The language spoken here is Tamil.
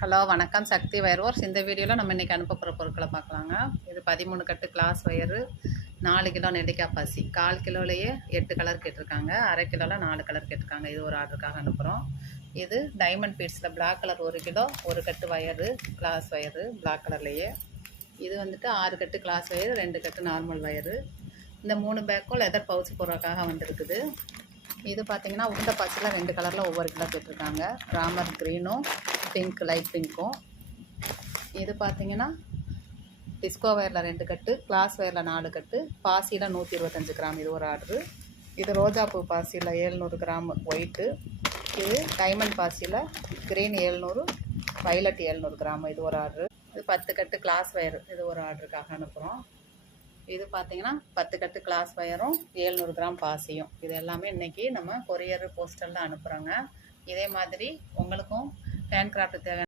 ஹலோ வணக்கம், சக்தி வயர் ஒர்க்ஸ். இந்த வீடியோவில் நம்ம இன்றைக்கி அனுப்ப போகிற பொருட்களை பார்க்கலாங்க. இது 13 கட்டு கிளாஸ் வயரு, 4 கிலோ நெல்லிக்காய் பாசி, 1/4 கிலோலையே 8 கலர் கேட்டிருக்காங்க, 1/2 கிலோவில் 4 கலர் கேட்டிருக்காங்க. இது ஒரு ஆர்டருக்காக அனுப்புகிறோம். இது டைமண்ட் பீட்ஸில் பிளாக் கலர் 1 கிலோ, 1 கட்டு வயரு, கிளாஸ் வயரு பிளாக் கலர்லேயே. இது வந்துட்டு 6 கட்டு கிளாஸ் வயரு, 2 கட்டு நார்மல் வயரு. இந்த 3 பேக்கும் லெதர் பவுச் போடுறதுக்காக வந்துருக்குது. இது பார்த்தீங்கன்னா உருண்டை பாசியில் 2 கலரில் ஒவ்வொரு கிலோ கேட்டிருக்காங்க, ராமர் க்ரீனும் பிங்க் லைட் பிங்க்கும். இது பார்த்தீங்கன்னா டிஸ்கோ வயரில் 2 கட்டு, கிளாஸ் வயரில் 4 கட்டு, பாசியில் 125 கிராம். இது ஒரு ஆர்டரு. இது ரோஜாப்பூ பாசியில் 700 கிராம் ஒயிட்டு. இது டைமண்ட் பாசியில் க்ரீன் 700, வைலட் 700 கிராம். இது ஒரு ஆர்டரு. இது 10 கட்டு கிளாஸ் வயரு, இது ஒரு ஆர்டருக்காக அனுப்புகிறோம். இது பார்த்தீங்கன்னா 10 கட்டு கிளாஸ் வயரும் 700 கிராம் பாசியும். இது எல்லாமே இன்றைக்கி நம்ம கொரியர் போஸ்டரில் அனுப்புகிறோங்க. இதே மாதிரி உங்களுக்கும் ஹேண்ட் கிராஃப்ட் தேவை